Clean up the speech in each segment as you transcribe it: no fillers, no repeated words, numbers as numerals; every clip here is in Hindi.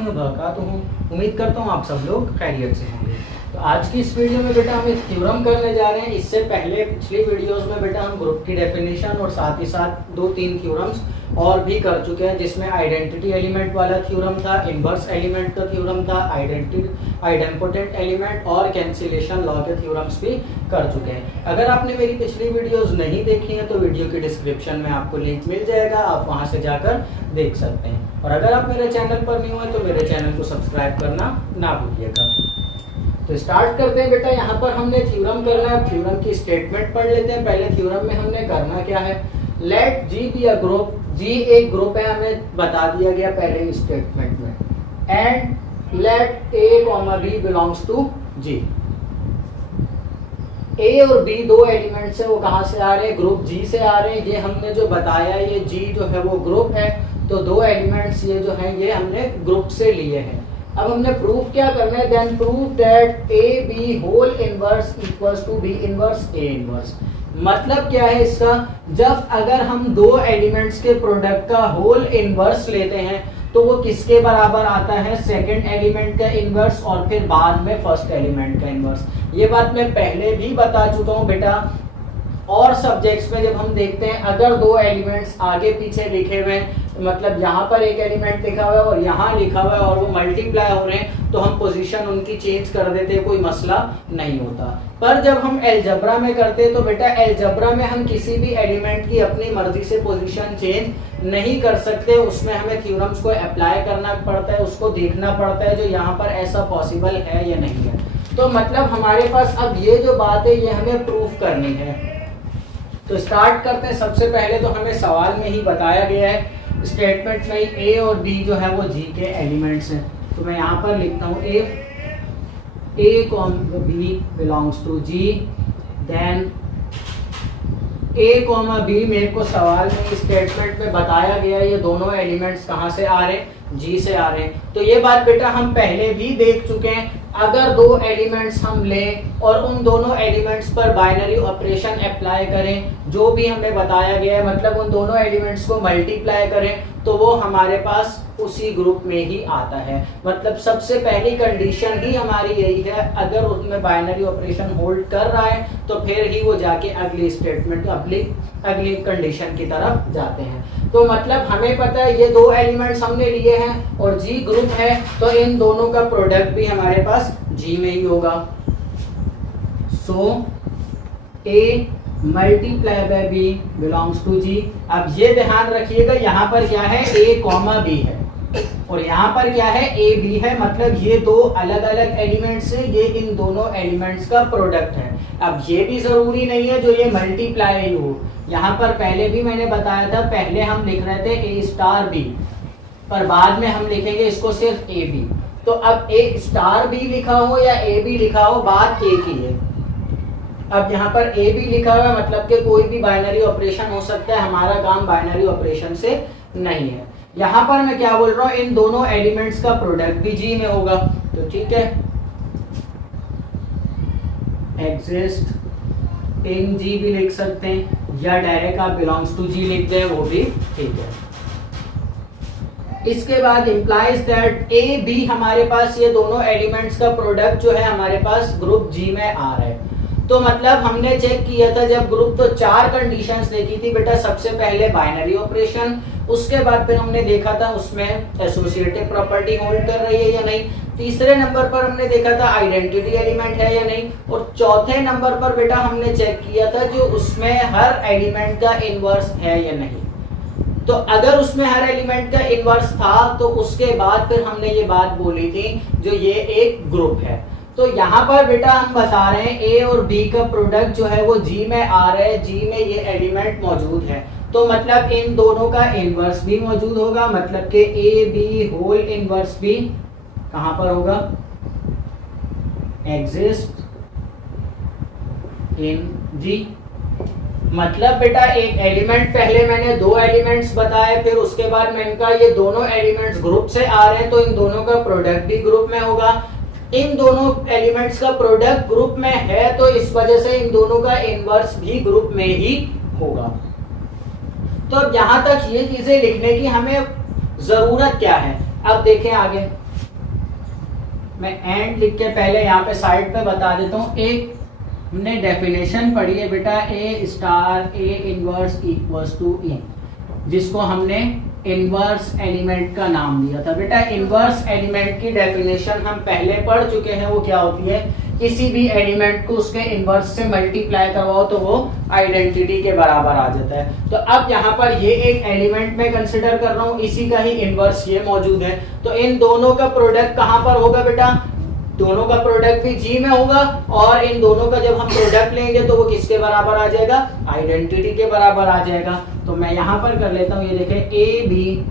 वबरकातुहू। उम्मीद करता हूँ आप सब लोग खैरियत से होंगे। तो आज की इस वीडियो में बेटा हम एक थ्योरम करने जा रहे हैं। इससे पहले पिछली वीडियोस में बेटा हम ग्रुप की डेफिनेशन और साथ ही साथ 2-3 थ्योरम्स और भी कर चुके हैं, जिसमें आइडेंटिटी एलिमेंट वाला थ्योरम था, इनवर्स एलिमेंट का थ्योरम था, आइडेंपोटेंट एलिमेंट और कैंसिलेशन लॉ के थ्योरम्स भी कर चुके हैं। अगर आपने मेरी पिछली वीडियोस नहीं देखी हैं तो वीडियो के डिस्क्रिप्शन में आपको लिंक मिल जाएगा, आप वहां से जाकर देख सकते हैं। और अगर आप मेरे चैनल पर न्यू हैं तो मेरे चैनल को सब्सक्राइब करना ना भूलिएगा। तो स्टार्ट करते हैं बेटा। यहाँ पर हमने थ्योरम करना है, थ्योरम की स्टेटमेंट पढ़ लेते हैं। पहले थ्योरम में हमने करना क्या है, let G be a group, G एक ग्रुप है, हमें बता दिया गया पहले ही स्टेटमेंट में, and let A comma B belongs to G. A और बी दो एलिमेंट्स है, वो कहाँ से आ रहे हैं, ग्रुप जी से आ रहे हैं। ये हमने जो बताया, ये जी जो है वो ग्रुप है, तो दो एलिमेंट्स ये जो हैं ये हमने ग्रुप से लिए हैं। अब हमने प्रूफ क्या करना है, then prove that A B whole inverse equals to B inverse A inverse. मतलब क्या है इसका, जब अगर हम दो एलिमेंट्स के प्रोडक्ट का होल इनवर्स लेते हैं तो वो किसके बराबर आता है, सेकंड एलिमेंट का इनवर्स और फिर बाद में फर्स्ट एलिमेंट का इनवर्स। ये बात मैं पहले भी बता चुका हूं बेटा। और सब्जेक्ट्स में जब हम देखते हैं अगर दो एलिमेंट्स आगे पीछे लिखे हुए हैं, मतलब यहाँ पर एक एलिमेंट लिखा हुआ है और यहाँ लिखा हुआ है और वो मल्टीप्लाई हो रहे हैं, तो हम पोजीशन उनकी चेंज कर देते हैं, कोई मसला नहीं होता। पर जब हम अलजेब्रा में करते हैं तो बेटा अलजेब्रा में हम किसी भी एलिमेंट की अपनी मर्जी से पोजीशन चेंज नहीं कर सकते। उसमें हमें थ्योरम्स को अप्लाई करना पड़ता है, उसको देखना पड़ता है जो यहाँ पर ऐसा पॉसिबल है या नहीं है। तो मतलब हमारे पास अब ये जो बात है ये हमें प्रूफ करनी है। तो स्टार्ट करते हैं। सबसे पहले तो हमें सवाल में ही बताया गया है, स्टेटमेंट में ए और बी जो है वो जी के एलिमेंट्स हैं। तो मैं यहाँ पर लिखता हूँ if A comma B belongs to G, then A comma B मेरे को सवाल में स्टेटमेंट में बताया गया ये दोनों एलिमेंट्स कहाँ से आ रहे हैं, जी से आ रहे हैं। तो ये बात बेटा हम पहले भी देख चुके हैं। अगर दो एलिमेंट्स हम लें और उन दोनों एलिमेंट्स पर बाइनरी ऑपरेशन अप्लाई करें, जो भी हमें बताया गया है, मतलब उन दोनों एलिमेंट्स को मल्टीप्लाई करें, तो वो हमारे पास उसी ग्रुप में ही आता है। मतलब सबसे पहली कंडीशन ही हमारी यही है, अगर उसमें बाइनरी ऑपरेशन होल्ड कर रहा है तो फिर ही वो जाके अगली स्टेटमेंट अगली कंडीशन की तरफ जाते हैं। तो मतलब हमें पता है ये दो एलिमेंट्स हमने लिए हैं और जी ग्रुप है, तो इन दोनों का प्रोडक्ट भी हमारे पास जी में ही होगा। So A multiply by B belongs to G. अब ये ध्यान रखिएगा, यहाँ पर क्या है, ए कॉमा बी है और यहाँ पर क्या है, ए बी है। मतलब ये दो अलग अलग एलिमेंट्स हैं, ये इन दोनों एलिमेंट्स का प्रोडक्ट है। अब ये भी जरूरी नहीं है जो ये मल्टीप्लाई हो। यहाँ पर पहले भी मैंने बताया था, पहले हम लिख रहे थे ए स्टार बी, पर बाद में हम लिखेंगे इसको सिर्फ ए बी। तो अब ए स्टार बी लिखा हो या ए बी लिखा हो, बात एक ही है। अब यहाँ पर ए बी लिखा हुआ है, मतलब कि कोई भी बाइनरी ऑपरेशन हो सकता है, हमारा काम बाइनरी ऑपरेशन से नहीं है। यहाँ पर मैं क्या बोल रहा हूँ, इन दोनों एलिमेंट्स का प्रोडक्ट भी जी में होगा। तो ठीक है, एग्जिस्ट इन जी भी लिख सकते हैं या डायरेक्ट आप बिलोंग्स टू जी लिख दें, वो भी ठीक है। इसके बाद इंप्लाइज दैट ए बी हमारे पास ये दोनों एलिमेंट्स का प्रोडक्ट जो है हमारे पास ग्रुप जी में आ रहा है। तो मतलब हमने चेक किया था जब ग्रुप, तो चार कंडीशंस देखी थी बेटा। सबसे पहले बाइनरी ऑपरेशन, उसके बाद फिर हमने देखा था उसमें एसोसिएटिव प्रॉपर्टी होल्ड कर रही है या नहीं, तीसरे नंबर पर हमने देखा था आइडेंटिटी एलिमेंट है या नहीं, और चौथे नंबर पर बेटा हमने चेक किया था जो उसमें हर एलिमेंट का इनवर्स है या नहीं। तो अगर उसमें हर एलिमेंट का इनवर्स था तो उसके बाद फिर हमने ये बात बोली थी जो ये एक ग्रुप है। तो यहाँ पर बेटा हम बता रहे हैं ए और बी का प्रोडक्ट जो है वो जी में आ रहा है, जी में ये एलिमेंट मौजूद है। तो मतलब इन दोनों का इनवर्स भी मौजूद होगा, मतलब कि ए बी होल इनवर्स भी कहां पर होगा, एग्जिस्ट इन जी। मतलब बेटा एक एलिमेंट, पहले मैंने दो एलिमेंट्स बताए, फिर उसके बाद मैंने कहा ये दोनों एलिमेंट्स ग्रुप से आ रहे हैं तो इन दोनों का प्रोडक्ट भी ग्रुप में होगा। इन दोनों एलिमेंट्स का प्रोडक्ट ग्रुप में है तो इस वजह से इन दोनों का इनवर्स भी ग्रुप में ही होगा। तो अब यहां तक ये चीजें लिखने की हमें जरूरत क्या है, अब देखें आगे। मैं एंड लिख के पहले यहाँ पे साइड पे बता देता हूँ। एक हमने डेफिनेशन पढ़ी है बेटा, A star A inverse equals to E, जिसको हमने इनवर्स एलिमेंट का नाम दिया था। बेटा इनवर्स एलिमेंट की डेफिनेशन हम पहले पढ़ चुके हैं। वो क्या होती है, किसी भी एलिमेंट को उसके इनवर्स से मल्टीप्लाई करवाओ तो वो आइडेंटिटी के बराबर आ जाता है। तो अब यहाँ पर ये एक एलिमेंट में कंसिडर कर रहा हूँ, इसी का ही इनवर्स ये मौजूद है। तो इन दोनों का प्रोडक्ट कहाँ पर होगा बेटा, दोनों का प्रोडक्ट भी जी में होगा, और इन दोनों का जब हम प्रोडक्ट लेंगे तो वो किसके बराबर आ जाएगा, आइडेंटिटी के बराबर आ जाएगा। तो मैं यहां पर कर लेता हूं, ये देखें A B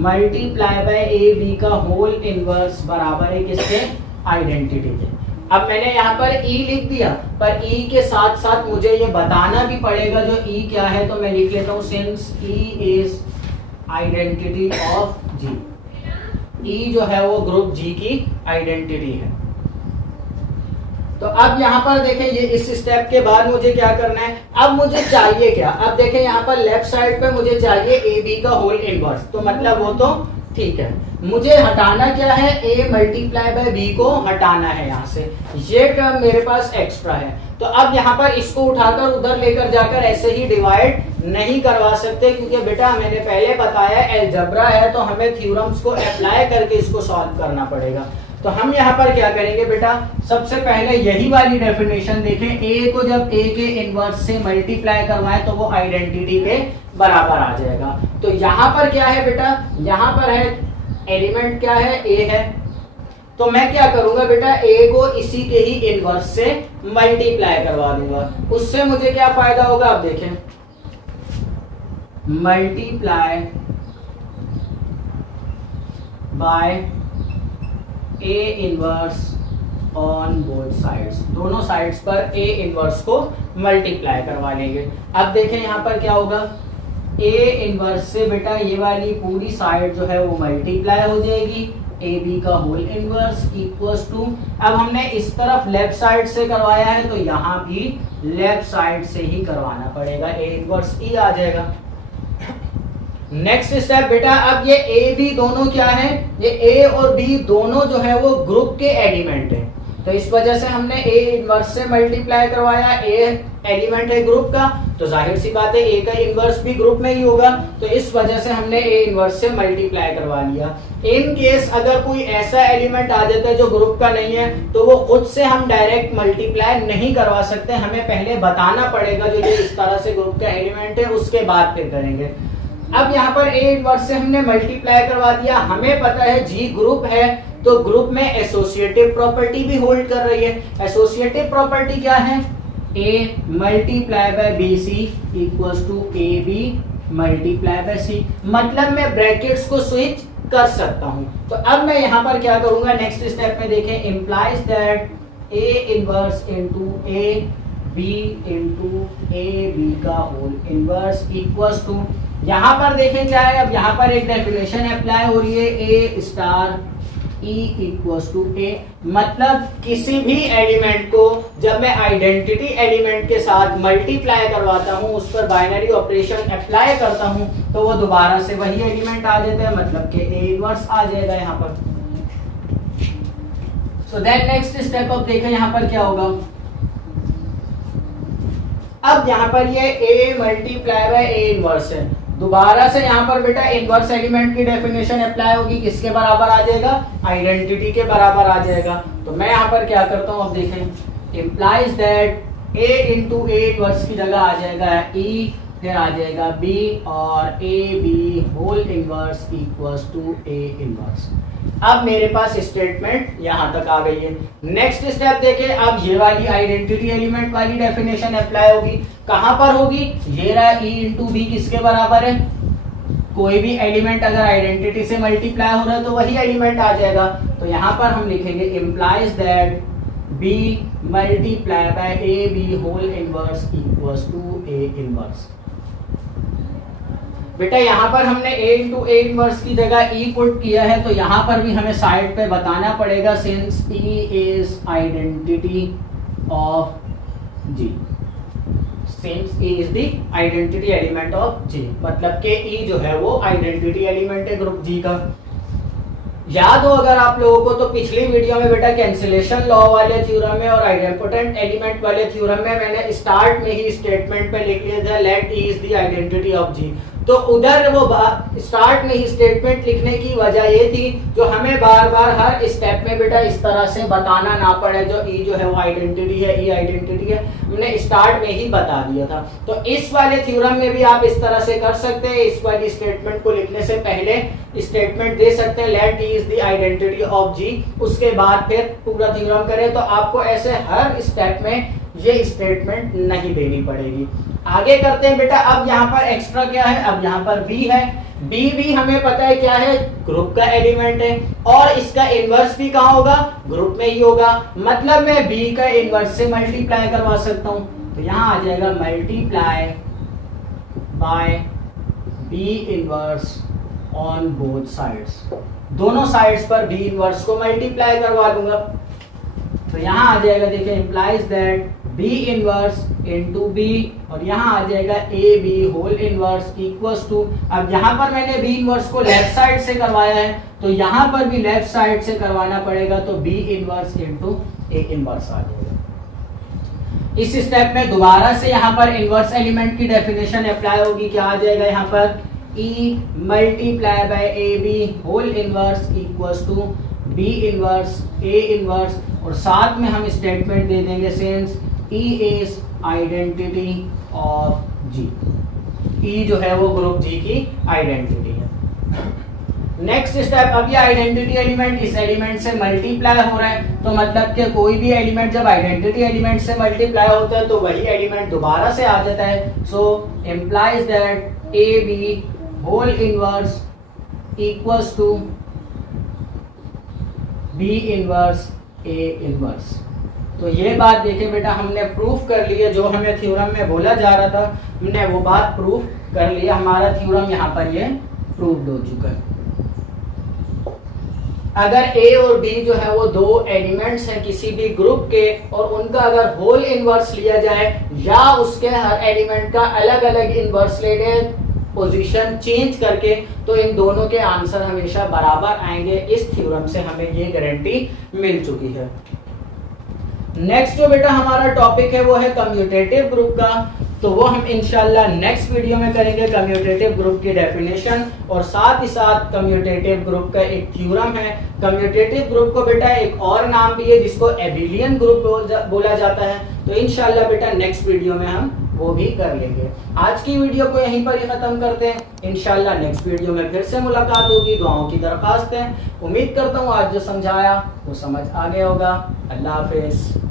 multiply by A B का होल इनवर्स बराबर है किसके, आइडेंटिटी के। अब मैंने यहाँ पर ई लिख दिया, पर ई के साथ साथ मुझे ये बताना भी पड़ेगा जो ई क्या है। तो मैं लिख लेता हूँ since E is identity of G. E जो है वो ग्रुप जी की आइडेंटिटी है। तो अब यहाँ पर देखें, ये इस स्टेप के बाद मुझे क्या करना है, अब मुझे चाहिए क्या, अब देखें यहाँ पर लेफ्ट साइड पे मुझे चाहिए ए बी का होल इनवर्स, तो मतलब वो तो ठीक है। मुझे हटाना क्या है, ए मल्टीप्लाई बाय बी को हटाना है यहाँ से, ये टर्म मेरे पास एक्स्ट्रा है। तो अब यहाँ पर इसको उठाकर उधर लेकर जाकर ऐसे ही डिवाइड नहीं करवा सकते, क्योंकि बेटा मैंने पहले बताया अलजेब्रा है तो हमें थ्योरम्स को अप्लाई करके इसको सॉल्व करना पड़ेगा। तो हम यहाँ पर क्या करेंगे बेटा, सबसे पहले यही वाली डेफिनेशन देखें, ए को जब ए के इनवर्स से मल्टीप्लाई करवाएं तो वो आइडेंटिटी के बराबर आ जाएगा। तो यहाँ पर क्या है बेटा, यहाँ पर है एलिमेंट क्या है, ए है। तो मैं क्या करूंगा बेटा, ए को इसी के ही इनवर्स से मल्टीप्लाई करवा दूंगा। उससे मुझे क्या फायदा होगा, आप देखें, multiply by A inverse on both sides, दोनों साइड्स पर ए इनवर्स को मल्टीप्लाई करवा लेंगे। अब देखें यहाँ पर क्या होगा, ए इनवर्स से बेटा ये वाली पूरी साइड जो है वो मल्टीप्लाई हो जाएगी, ए बी का होल इनवर्स इक्वल्स टू, अब हमने इस तरफ लेफ्ट साइड से करवाया है तो यहाँ भी लेफ्ट साइड से ही करवाना पड़ेगा, ए इनवर्स ई आ जाएगा। नेक्स्ट स्टेप बेटा, अब ये ए बी दोनों क्या है, ये ए और बी दोनों जो है वो ग्रुप के एलिमेंट है। तो इस वजह से हमने ए इनवर्स से मल्टीप्लाई करवाया, ए एलिमेंट है ग्रुप का, तो जाहिर सी बात है ए का इनवर्स भी ग्रुप में ही होगा। तो इस वजह से हमने ए इनवर्स से मल्टीप्लाई करवा लिया। इन केस अगर कोई ऐसा एलिमेंट आ जाता है जो ग्रुप का नहीं है, तो वो खुद से हम डायरेक्ट मल्टीप्लाई नहीं करवा सकते, हमें पहले बताना पड़ेगा जो ये इस तरह से ग्रुप का एलिमेंट है, उसके बाद फिर करेंगे। अब यहाँ पर ए इनवर्स से हमने मल्टीप्लाई करवा दिया, हमें पता है जी ग्रुप है, तो ग्रुप में एसोसिएटिव प्रॉपर्टी भी होल्ड कर रही है। एसोसिएटिव प्रॉपर्टी क्या है, A multiply by B C equals to A B multiply by C, मतलब मैं ब्रैकेट्स को स्विच कर सकता हूं। तो अब मैं यहाँ पर क्या करूंगा, नेक्स्ट स्टेप में देखें, implies that A inverse into A B into A B का होल इनवर्स इक्वल्स टू, यहाँ पर देखें क्या है, अब यहाँ पर एक डेफिनेशन अप्लाई हो रही है, ए स्टार ई इक्वल्स टू ए, मतलब किसी भी एलिमेंट को जब मैं आइडेंटिटी एलिमेंट के साथ मल्टीप्लाई करवाता हूँ, उस पर बाइनरी ऑपरेशन अप्लाई करता हूँ, तो वो दोबारा से वही एलिमेंट आ जाता है, मतलब कि ए इनवर्स आ जाएगा यहाँ पर। सो देन नेक्स्ट स्टेप अब देखें यहाँ पर क्या होगा, अब यहाँ पर ये a multiply by A inverse है, दोबारा से यहाँ पर बेटा इनवर्स एलिमेंट की डेफिनेशन अप्लाई होगी, किसके बराबर आ जाएगा, आइडेंटिटी के बराबर आ जाएगा। तो मैं यहाँ पर क्या करता हूँ, अब देखें, implies that a into A inverse की जगह आ जाएगा e, फिर आ जाएगा b, और A B whole inverse equals to A inverse. अब मेरे पास स्टेटमेंट यहाँ तक आ गई है। नेक्स्ट स्टेप देखें, अब ये वाली आइडेंटिटी एलिमेंट वाली डेफिनेशन अप्लाई होगी, कहाँ पर होगी, ये रहा e इंटू बी किसके बराबर है, कोई भी एलिमेंट अगर आइडेंटिटी से मल्टीप्लाई हो रहा है तो वही एलिमेंट आ जाएगा। तो यहाँ पर हम लिखेंगे implies that b multiply by A B whole inverse equals to A inverse. बेटा यहाँ पर हमने a इंटू ए इनवर्स की जगह e पुट किया है, तो यहाँ पर भी हमें साइड पे बताना पड़ेगा, since e is identity of g, since e is the identity element of g, मतलब कि e जो है वो आइडेंटिटी एलिमेंट है ग्रुप g का। याद हो अगर आप लोगों को तो पिछली वीडियो में बेटा कैंसिलेशन लॉ वाले थ्योरम में और आइडेंटिटी एलिमेंट वाले थ्योरम में मैंने स्टार्ट में ही स्टेटमेंट पे लिख लिया था let E is the identity of G. तो उधर वो स्टार्ट में ही स्टेटमेंट लिखने की वजह ये थी जो हमें बार बार हर स्टेप में बेटा इस तरह से बताना ना पड़े जो ई जो है वो आइडेंटिटी है, ई आइडेंटिटी है, हमने स्टार्ट में ही बता दिया था। तो इस वाले थ्योरम में भी आप इस तरह से कर सकते हैं, इस वाली स्टेटमेंट को लिखने से पहले स्टेटमेंट दे सकते हैं let E is the identity of G, उसके बाद फिर पूरा थ्योरम करें। तो आपको ऐसे हर स्टेप में ये स्टेटमेंट नहीं देनी पड़ेगी। आगे करते हैं बेटा। अब यहाँ पर एक्स्ट्रा क्या है, अब यहाँ पर बी है। बी भी हमें पता है क्या है, ग्रुप का एलिमेंट है और इसका इनवर्स भी कहाँ होगा, ग्रुप में ही होगा। मतलब मैं बी का इनवर्स से मल्टीप्लाई करवा सकता हूं, तो यहाँ आ जाएगा multiply by B inverse on both sides. दोनों साइड्स पर बी इनवर्स को मल्टीप्लाई करवा दूंगा, तो यहाँ आ जाएगा देखिए implies that B inverse into B, और यहाँ आ जाएगा A B whole inverse equals to. अब यहाँ पर मैंने बी इनवर्स को लेफ्ट साइड से करवाया है, तो यहाँ पर भी लेफ्ट साइड से करवाना पड़ेगा, तो B inverse into A inverse आ जाएगा। इस स्टेप में दोबारा से यहाँ पर इनवर्स एलिमेंट की डेफिनेशन अप्लाई होगी। क्या आ जाएगा यहाँ पर, E multiply by A B whole inverse equals to B inverse A inverse, और साथ में हम स्टेटमेंट दे देंगे since E is identity of G. E जो है वो ग्रुप जी की आइडेंटिटी है। नेक्स्ट स्टेप, अब ये आइडेंटिटी एलिमेंट इस एलिमेंट से मल्टीप्लाई हो रहा है, तो मतलब कि कोई भी एलिमेंट जब आइडेंटिटी एलिमेंट से मल्टीप्लाई होता है तो वही एलिमेंट दोबारा से आ जाता है। So implies that A B whole inverse equals to B inverse A inverse. तो ये बात देखिए बेटा हमने प्रूफ कर ली है, जो हमें थ्योरम में बोला जा रहा था हमने वो बात प्रूफ कर लिया। हमारा थ्योरम यहाँ पर ये प्रूव्ड हो चुका है। अगर ए और बी जो है वो दो एलिमेंट्स हैं किसी भी ग्रुप के, और उनका अगर होल इनवर्स लिया जाए या उसके हर एलिमेंट का अलग अलग इनवर्स ले लें पोजीशन चेंज करके, तो इन दोनों के आंसर हमेशा बराबर आएंगे। इस थ्योरम से हमें ये गारंटी मिल चुकी है। नेक्स्ट जो बेटा हमारा टॉपिक है वो है कम्यूटेटिव ग्रुप का, तो वो हम इंशाल्लाह नेक्स्ट वीडियो में करेंगे कम्यूटेटिव ग्रुप की डेफिनेशन, और साथ ही साथ कम्यूटेटिव ग्रुप का एक थ्योरम है। कम्यूटेटिव ग्रुप को बेटा एक और नाम भी है जिसको एबिलियन ग्रुप बोला जाता है, तो इंशाल्लाह बेटा नेक्स्ट वीडियो में हम वो भी कर लेंगे। आज की वीडियो को यहीं पर ही खत्म करते हैं। इंशाल्लाह नेक्स्ट वीडियो में फिर से मुलाकात होगी। दुआओं की दरख्वास्त है। उम्मीद करता हूँ आज जो समझाया वो समझ आ गया होगा। अल्लाह हाफिज।